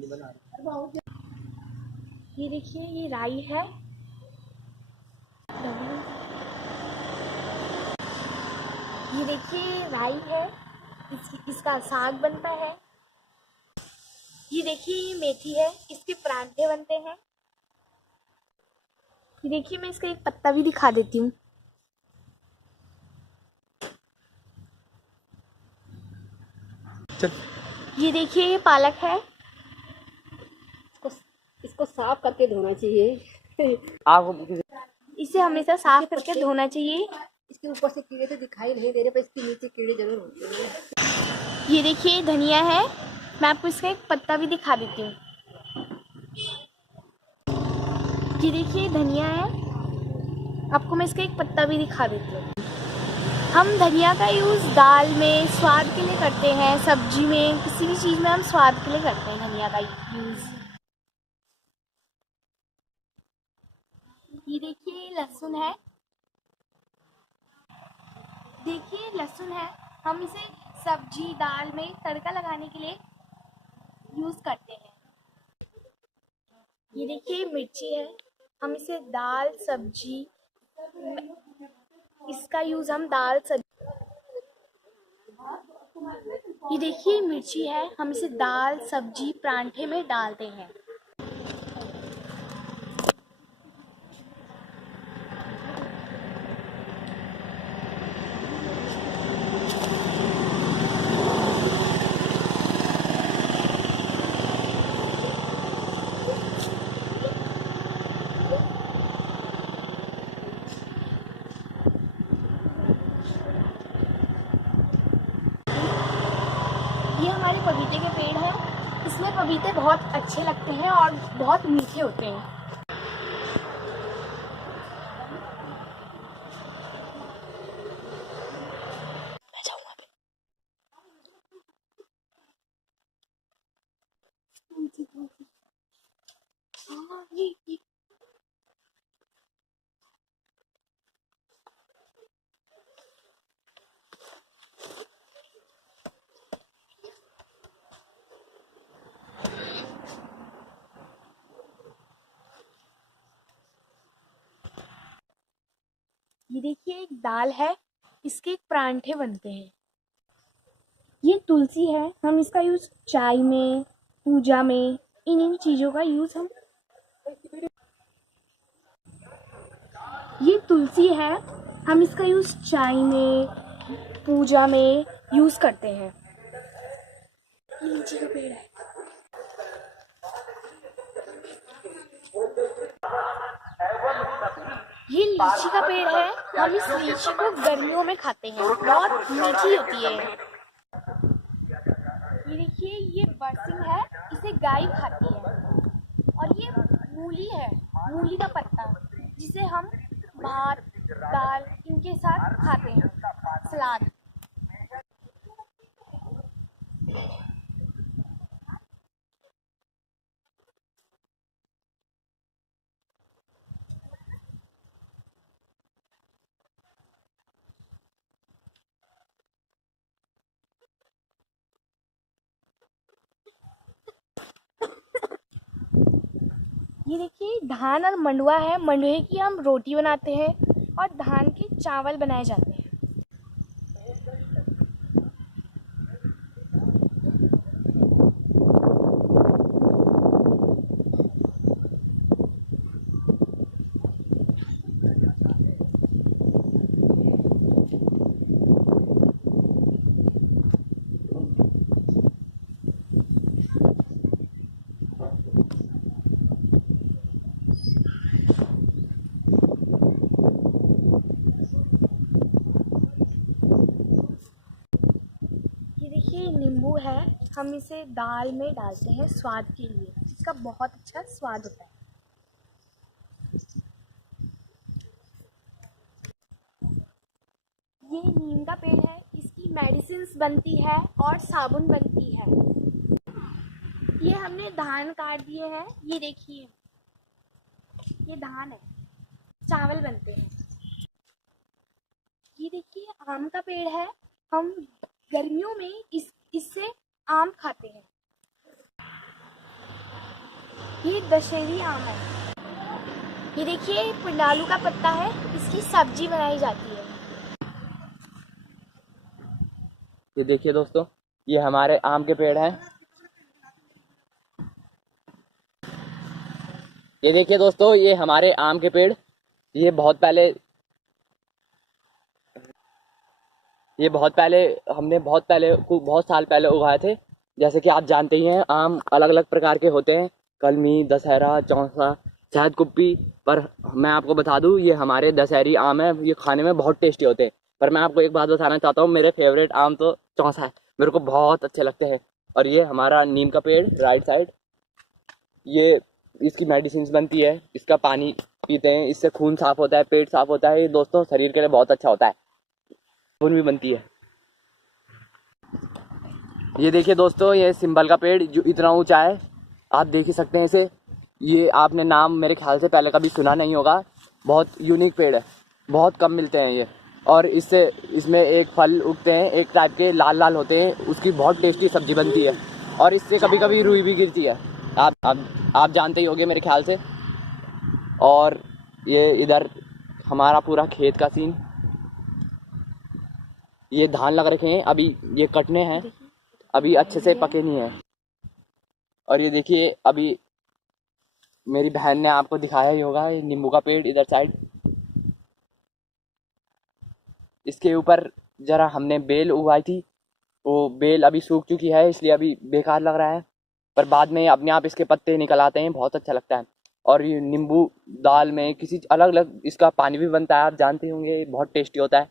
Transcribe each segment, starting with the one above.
ये देखिए, ये राई है। ये देखिए राई है, इसका साग बनता है। ये देखिए, ये मेथी है, इसके परांठे बनते हैं। ये देखिए, मैं इसका एक पत्ता भी दिखा देती हूँ। ये देखिए, ये पालक है। इसको साफ करके धोना चाहिए। इसे हमेशा साफ करके धोना चाहिए। इसके ऊपर से कीड़े तो दिखाई नहीं दे रहे, पर इसके नीचे कीड़े जरूर होते हैं। ये देखिए, धनिया है। मैं आपको इसका एक पत्ता भी दिखा देती हूँ। ये देखिए, धनिया है। आपको मैं इसका एक पत्ता भी दिखा देती हूँ। हम धनिया का यूज़ दाल में स्वाद के लिए करते हैं, सब्जी में, किसी भी चीज़ में हम स्वाद के लिए करते हैं धनिया का यूज़। ये देखिए, लहसुन है। देखिए, लहसुन है। हम इसे सब्जी दाल में तड़का लगाने के लिए यूज़ करते हैं। ये देखिए, मिर्ची है। हम इसे दाल सब्जी, इसका यूज़ हम दाल सब्जी। ये देखिए, मिर्ची है। हम इसे दाल सब्जी परांठे में डालते हैं। ये हमारे पपीते के पेड़ हैं। इसमें पपीते बहुत अच्छे लगते हैं और बहुत मीठे होते हैं। ये देखिए, एक दाल है। इसके परांठे बनते हैं। ये तुलसी है। हम इसका यूज़ चाय में, पूजा में, इन चीज़ों का यूज़ हम। ये तुलसी है। हम इसका यूज़ चाय में, पूजा में यूज़ करते हैं। ये लीची का पेड़ है। ये लीची का पेड़ है। हम इस लीची को गर्मियों में खाते हैं, बहुत मीठी होती है। ये देखिए, ये बरसिंग है। इसे गाय खाती है। और ये मूली है, मूली का पत्ता, जिसे हम भात दाल इनके साथ खाते हैं, सलाद। ये देखिए, धान और मंडुआ है। मंडुए की हम रोटी बनाते हैं और धान के चावल बनाए जाते हैं। ये देखिए, नींबू है। हम इसे दाल में डालते हैं स्वाद के लिए। इसका बहुत अच्छा स्वाद होता है। ये नीम का पेड़ है। इसकी मेडिसिन्स बनती है और साबुन बनती है। ये हमने धान काट दिए हैं। ये देखिए, ये धान है, चावल बनते हैं। ये देखिए, आम का पेड़ है। हम गर्मियों में इससे आम खाते हैं। ये दशहरी आम है। ये देखिए पंडालू का पत्ता है, इसकी सब्जी बनाई जाती है। ये देखिए दोस्तों, ये हमारे आम के पेड़ हैं। ये देखिए दोस्तों, ये हमारे आम के पेड़, ये बहुत पहले हमने बहुत साल पहले उगाए थे। जैसे कि आप जानते ही हैं, आम अलग अलग प्रकार के होते हैं, कलमी, दशहरा, चौसा, शहद कुप्पी। पर मैं आपको बता दूं, ये हमारे दशहरी आम है। ये खाने में बहुत टेस्टी होते हैं। पर मैं आपको एक बात बताना चाहता हूँ, मेरे फेवरेट आम तो चौसा है, मेरे को बहुत अच्छे लगते हैं। और ये हमारा नीम का पेड़ राइट साइड, ये इसकी मेडिसिन बनती है, इसका पानी पीते हैं, इससे खून साफ होता है, पेट साफ होता है। ये दोस्तों शरीर के लिए बहुत अच्छा होता है। खून भी बनती है। ये देखिए दोस्तों, ये सिंबल का पेड़ जो इतना ऊंचा है, आप देख ही सकते हैं इसे। ये आपने नाम मेरे ख्याल से पहले कभी सुना नहीं होगा। बहुत यूनिक पेड़ है, बहुत कम मिलते हैं ये। और इसमें एक फल उगते हैं, एक टाइप के लाल लाल होते हैं, उसकी बहुत टेस्टी सब्जी बनती है। और इससे कभी कभी रुई भी गिरती है, आप जानते ही होंगे मेरे ख्याल से। और ये इधर हमारा पूरा खेत का सीन, ये धान लग रखे हैं, अभी ये कटने हैं, अभी अच्छे से पके नहीं हैं। और ये देखिए, अभी मेरी बहन ने आपको दिखाया ही होगा, ये नींबू का पेड़ इधर साइड, इसके ऊपर जरा हमने बेल उगाई थी, वो बेल अभी सूख चुकी है, इसलिए अभी बेकार लग रहा है। पर बाद में अपने आप इसके पत्ते निकल आते हैं, बहुत अच्छा लगता है। और ये नींबू दाल में किसी अलग अलग इसका पानी भी बनता है, आप जानते होंगे, बहुत टेस्टी होता है।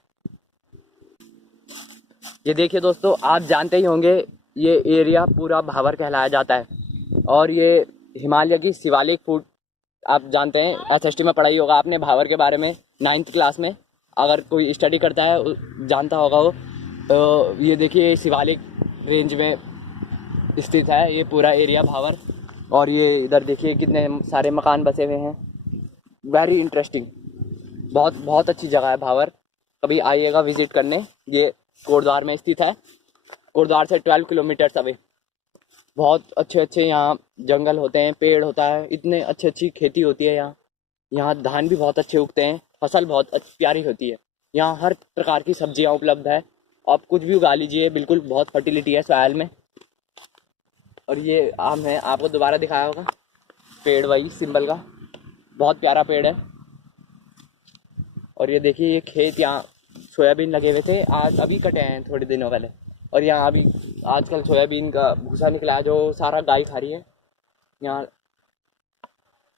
ये देखिए दोस्तों, आप जानते ही होंगे, ये एरिया पूरा भावर कहलाया जाता है। और ये हिमालय की शिवालिक फूड, आप जानते हैं, SST में पढ़ाई होगा आपने भावर के बारे में 9th क्लास में, अगर कोई स्टडी करता है जानता होगा वो। तो ये देखिए, शिवालिक रेंज में स्थित है ये पूरा एरिया भावर। और ये इधर देखिए कितने सारे मकान बसे हुए हैं, वेरी इंटरेस्टिंग, बहुत बहुत अच्छी जगह है भावर। कभी आइएगा विजिट करने। ये कोटद्वार में स्थित है, कोटद्वार से 12 किलोमीटर अवे। बहुत अच्छे अच्छे यहाँ जंगल होते हैं, पेड़ होता है, इतने अच्छी खेती होती है यहाँ। यहाँ धान भी बहुत अच्छे उगते हैं, फसल बहुत प्यारी होती है। यहाँ हर प्रकार की सब्जियाँ उपलब्ध है, आप कुछ भी उगा लीजिए, बिल्कुल बहुत फर्टिलिटी है सॉइल में। और ये आम है, आपको दोबारा दिखाया होगा पेड़, वही सिंबल का, बहुत प्यारा पेड़ है। और ये देखिए, ये खेत, यहाँ सोयाबीन लगे हुए थे, आज अभी कटे हैं थोड़े दिनों पहले। और यहाँ अभी आजकल सोयाबीन का भूसा निकला है, जो सारा गाय खा रही है। यहाँ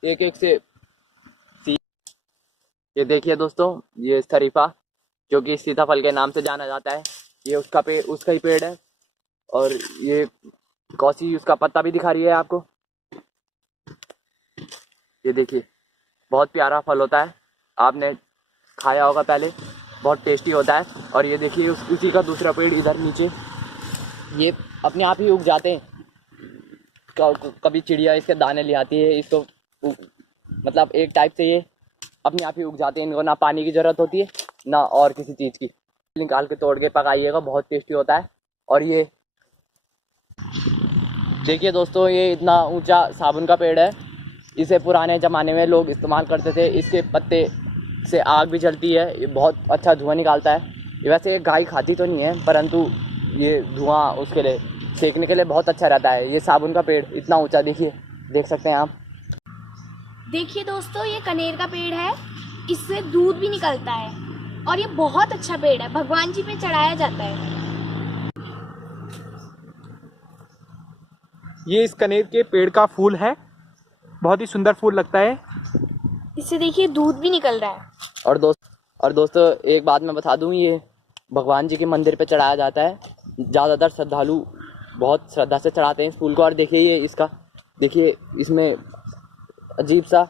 एक एक से ये देखिए दोस्तों, ये शरीफा, जो कि सीताफल के नाम से जाना जाता है, ये उसका ही पेड़ है। और ये कौसी उसका पत्ता भी दिखा रही है आपको। ये देखिए, बहुत प्यारा फल होता है, आपने खाया होगा पहले, बहुत टेस्टी होता है। और ये देखिए, उसी का दूसरा पेड़ इधर नीचे, ये अपने आप ही उग जाते हैं। कभी चिड़िया इसके दाने ले आती है, इसको मतलब एक टाइप से ये अपने आप ही उग जाते हैं। इनको ना पानी की ज़रूरत होती है, ना और किसी चीज़ की। निकाल के तोड़ के पकाइएगा, बहुत टेस्टी होता है। और ये देखिए दोस्तों, ये इतना ऊंचा साबुन का पेड़ है, इसे पुराने ज़माने में लोग इस्तेमाल करते थे। इसके पत्ते से आग भी जलती है, ये बहुत अच्छा धुआं निकालता है। ये वैसे गाय खाती तो नहीं है, परंतु ये धुआं उसके लिए सेकने के लिए बहुत अच्छा रहता है। ये साबुन का पेड़ इतना ऊंचा, देखिए, देख सकते हैं आप। देखिए दोस्तों, ये कनेर का पेड़ है, इससे दूध भी निकलता है और ये बहुत अच्छा पेड़ है, भगवान जी पे चढ़ाया जाता है। ये इस कनेर के पेड़ का फूल है, बहुत ही सुंदर फूल लगता है। इससे देखिए दूध भी निकल रहा है। और दोस्तों एक बात मैं बता दूं, ये भगवान जी के मंदिर पे चढ़ाया जाता है। ज़्यादातर श्रद्धालु बहुत श्रद्धा से चढ़ाते हैं इस फूल को। और देखिए, ये इसका देखिए, इसमें अजीब सा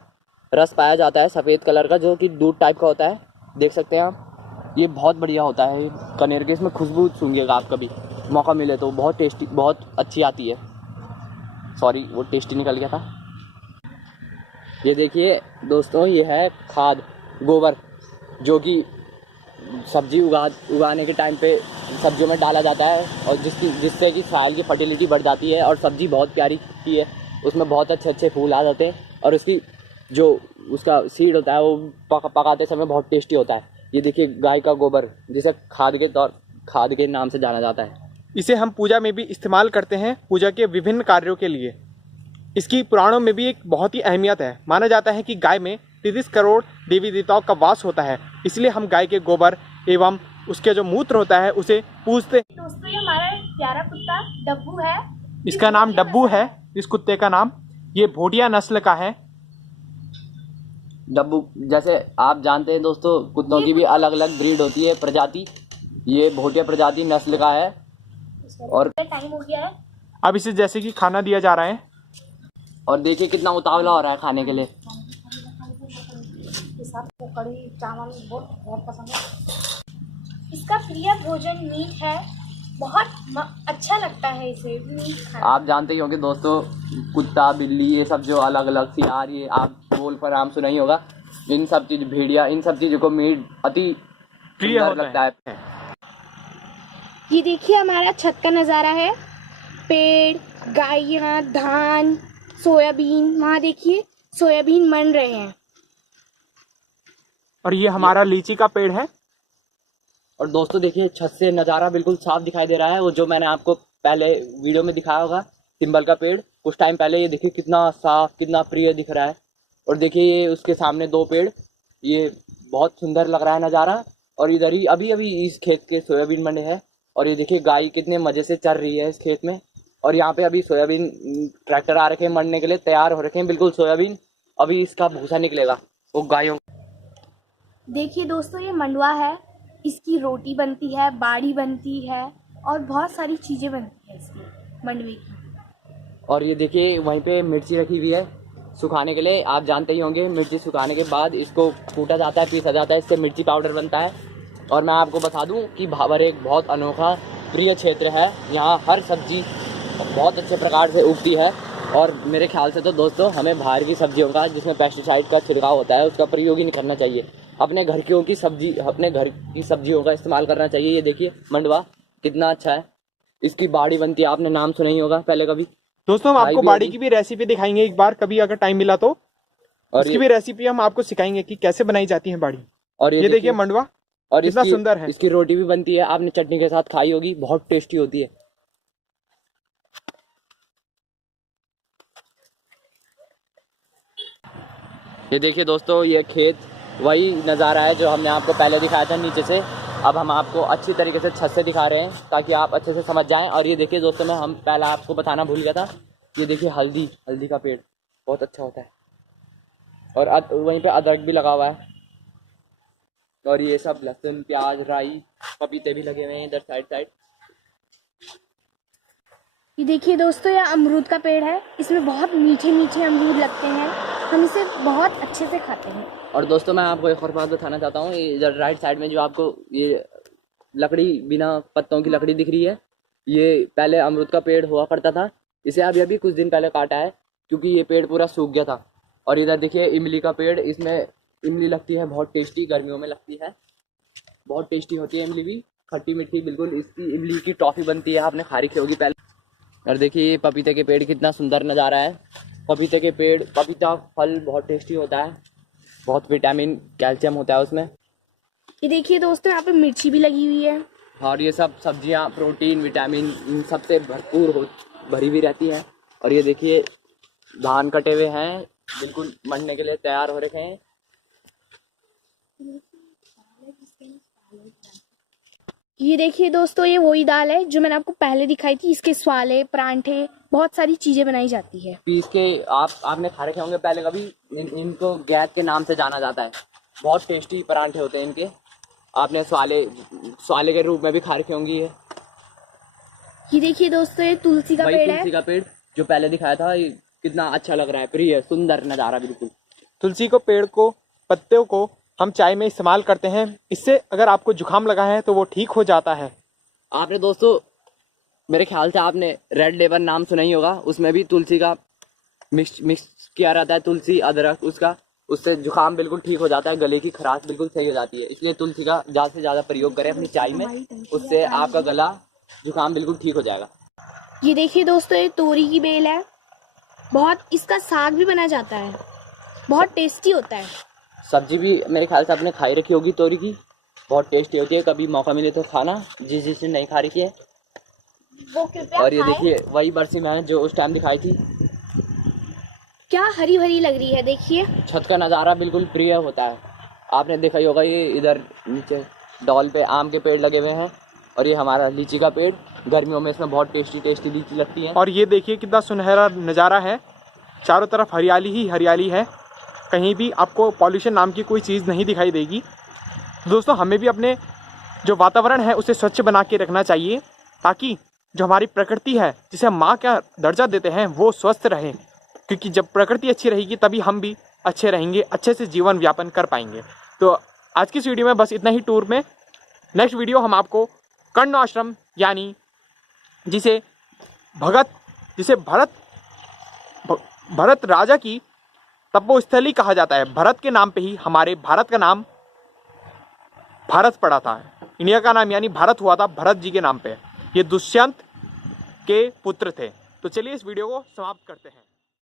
रस पाया जाता है सफ़ेद कलर का, जो कि दूध टाइप का होता है, देख सकते हैं आप। ये बहुत बढ़िया होता है कनेर के, इसमें खुशबू सूंघिएगा आप कभी मौका मिले तो, बहुत टेस्टी, बहुत अच्छी आती है। सॉरी, वो टेस्टी निकल गया था। ये देखिए दोस्तों, ये है खाद, गोबर, जो कि सब्जी उगाने के टाइम पे सब्जियों में डाला जाता है, और जिससे कि सॉइल की फर्टिलिटी बढ़ जाती है और सब्जी बहुत प्यारी की है। उसमें बहुत अच्छे अच्छे फूल आ जाते हैं और उसकी जो उसका सीड होता है वो पकाते समय बहुत टेस्टी होता है। ये देखिए गाय का गोबर, जिसे खाद के नाम से जाना जाता है। इसे हम पूजा में भी इस्तेमाल करते हैं, पूजा के विभिन्न कार्यों के लिए। इसकी पुराणों में भी एक बहुत ही अहमियत है। माना जाता है कि गाय में 33 करोड़ देवी देवताओं का वास होता है, इसलिए हम गाय के गोबर एवं उसके जो मूत्र होता है उसे पूजते हैं। दोस्तों ये हमारा प्यारा कुत्ता डब्बू है। इसका नाम डब्बू है, इस कुत्ते का नाम। ये भोटिया नस्ल का है। डब्बू, जैसे आप जानते हैं दोस्तों, कुत्तों की भी अलग अलग ब्रीड होती है, प्रजाति। ये भोटिया प्रजाति नस्ल का है। और टाइम हो गया है, अब इसे जैसे कि खाना दिया जा रहा है और देखिए कितना उतावला हो रहा है खाने के लिए। कड़ी चावल बहुत पसंद है। इसका प्रिय भोजन मीट है। बहुत अच्छा लगता है इसे मीट खाना। आप जानते ही होंगे दोस्तों, कुत्ता बिल्ली ये सब जो अलग अलग सियार, ये आप बोल पर नाम सुना ही होगा, इन सब चीज भेड़िया, इन सब चीजों को मीट अति प्रिय लगता है। ये देखिए हमारा छत का नज़ारा है। पेड़, गायें, धान, सोयाबीन, वहाँ देखिए सोयाबीन मन रहे हैं। और ये हमारा लीची का पेड़ है। और दोस्तों देखिए छत से नज़ारा बिल्कुल साफ दिखाई दे रहा है। वो जो मैंने आपको पहले वीडियो में दिखाया होगा, सिंबल का पेड़, कुछ टाइम पहले, ये देखिए कितना साफ, कितना प्रिय दिख रहा है। और देखिए ये उसके सामने 2 पेड़, ये बहुत सुंदर लग रहा है नज़ारा। और इधर ही अभी अभी इस खेत के सोयाबीन मंडे हैं। और ये देखिए गाय कितने मज़े से चर रही है इस खेत में। और यहाँ पे अभी सोयाबीन ट्रैक्टर आ रखे हैं मंडने के लिए, तैयार हो रखे हैं बिल्कुल सोयाबीन। अभी इसका भूसा निकलेगा वो गायों। देखिए दोस्तों ये मंडवा है। इसकी रोटी बनती है, बाड़ी बनती है और बहुत सारी चीज़ें बनती है इसकी मंडवे की। और ये देखिए वहीं पे मिर्ची रखी हुई है सुखाने के लिए। आप जानते ही होंगे, मिर्ची सुखाने के बाद इसको कूटा जाता है, पीसा जाता है, इससे मिर्ची पाउडर बनता है। और मैं आपको बता दूं कि भावर एक बहुत अनोखा प्रिय क्षेत्र है। यहाँ हर सब्जी बहुत अच्छे प्रकार से उगती है। और मेरे ख्याल से तो दोस्तों हमें बाहर की सब्जियों का, जिसमें पेस्टिसाइड का छिड़काव होता है, उसका प्रयोग ही नहीं करना चाहिए। अपने घर की सब्जियों का इस्तेमाल करना चाहिए। ये देखिए मंडवा कितना अच्छा है। इसकी बाड़ी बनती है, आपने नाम सुना ही होगा पहले कभी। दोस्तों हम आपको बाड़ी की भी रेसिपी दिखाएंगे एक बार, कभी अगर टाइम मिला तो। और इसकी भी रेसिपी हम आपको सिखाएंगे कि कैसे बनाई जाती है बाड़ी। और ये देखिए मंडवा और कितना सुंदर है। इसकी रोटी भी बनती है, आपने चटनी के साथ खाई होगी, बहुत टेस्टी होती है। ये देखिए दोस्तों, ये खेत वही नज़ारा है जो हमने आपको पहले दिखाया था नीचे से। अब हम आपको अच्छी तरीके से छत से दिखा रहे हैं ताकि आप अच्छे से समझ जाएं। और ये देखिए दोस्तों, मैं हम पहले आपको बताना भूल गया था, ये देखिए हल्दी का पेड़ बहुत अच्छा होता है। और वहीं पे अदरक भी लगा हुआ है। और ये सब लहसुन, प्याज, राई, पपीते भी लगे हुए हैं इधर साइड। ये देखिए दोस्तों, यह अमरूद का पेड़ है। इसमें बहुत मीठे मीठे अमरूद लगते हैं। हम इसे बहुत अच्छे से खाते हैं। और दोस्तों मैं आपको एक और बात बताना चाहता हूँ। ये इधर राइट साइड में जो आपको ये लकड़ी, बिना पत्तों की लकड़ी दिख रही है, ये पहले अमरूद का पेड़ हुआ करता था। इसे अभी कुछ दिन पहले काटा है क्योंकि ये पेड़ पूरा सूख गया था। और इधर देखिए इमली का पेड़, इसमें इमली लगती है बहुत टेस्टी, गर्मियों में लगती है, बहुत टेस्टी होती है इमली भी, खट्टी मीठी बिल्कुल। इसकी इमली की टॉफ़ी बनती है, आपने खा रखी होगी पहले। और देखिए ये पपीते के पेड़, कितना सुंदर नज़ारा है। पपीते के पेड़, पपीता फल बहुत टेस्टी होता है, बहुत विटामिन, कैल्शियम होता है उसमें। ये देखिए दोस्तों, यहाँ पे मिर्ची भी लगी हुई है। और ये सब सब्जियाँ प्रोटीन, विटामिन, इन सब से भरी हुई रहती हैं। और ये देखिए धान कटे हुए हैं, बिल्कुल मंडने के लिए तैयार हो रखे हैं। ये देखिए दोस्तों, ये वही दाल है जो मैंने आपको पहले दिखाई थी। इसके स्वाले, परांठे, बहुत सारी चीजें बनाई जाती है। पीस के आपने खा रखे होंगे पहले कभी। इनको गैत के नाम से जाना जाता है। बहुत टेस्टी परांठे होते हैं इनके। आपने स्वाले के रूप में भी खा रखे होंगी। ये देखिए दोस्तों, ये तुलसी का पेड़ है। तुलसी का पेड़ जो पहले दिखाया था, ये कितना अच्छा लग रहा है, प्रिय सुंदर नज़ारा बिल्कुल। तुलसी को पेड़ को, पत्तों को हम चाय में इस्तेमाल करते हैं। इससे अगर आपको जुकाम लगा है तो वो ठीक हो जाता है। आपने दोस्तों मेरे ख्याल से आपने रेड लेबर नाम सुना ही होगा, उसमें भी तुलसी का मिक्स किया रहता है, तुलसी अदरक, उससे जुकाम बिल्कुल ठीक हो जाता है, गले की खराश बिल्कुल सही हो जाती है। इसलिए तुलसी का ज़्यादा से ज़्यादा प्रयोग करें अपनी चाय में, उससे आपका गला जुकाम बिल्कुल ठीक हो जाएगा। ये देखिए दोस्तों, ये तोरी की बेल है। बहुत इसका साग भी बना जाता है, बहुत टेस्टी होता है। सब्जी भी मेरे ख्याल से आपने खाई रखी होगी तोरी की, बहुत टेस्टी होती है। कभी मौका मिले तो खाना, जिसने नहीं खा रखी है वो कृपया और ये खाएं। देखिए वही बरसी मैंने जो उस टाइम दिखाई थी, क्या हरी भरी लग रही है, देखिए। छत का नज़ारा बिल्कुल प्रिय होता है। आपने देखा ही होगा, ये इधर नीचे डॉल पे आम के पेड़ लगे हुए हैं और ये हमारा लीची का पेड़। गर्मियों में इसमें बहुत टेस्टी टेस्टी लीची लगती है। और ये देखिए कितना सुनहरा नज़ारा है, चारों तरफ हरियाली ही हरियाली है, कहीं भी आपको पॉल्यूशन नाम की कोई चीज़ नहीं दिखाई देगी। दोस्तों, हमें भी अपने जो वातावरण है उसे स्वच्छ बना के रखना चाहिए, ताकि जो हमारी प्रकृति है, जिसे हम माँ का दर्जा देते हैं, वो स्वस्थ रहे। क्योंकि जब प्रकृति अच्छी रहेगी तभी हम भी अच्छे रहेंगे, अच्छे से जीवन यापन कर पाएंगे। तो आज की इस वीडियो में बस इतना ही टूर में। नेक्स्ट वीडियो हम आपको कर्ण आश्रम, यानी जिसे भरत राजा की तपोस्थली कहा जाता है, भरत के नाम पे ही हमारे भारत का नाम भारत पड़ा था। इंडिया का नाम यानी भारत हुआ था भरत जी के नाम पे। ये दुष्यंत के पुत्र थे। तो चलिए इस वीडियो को समाप्त करते हैं।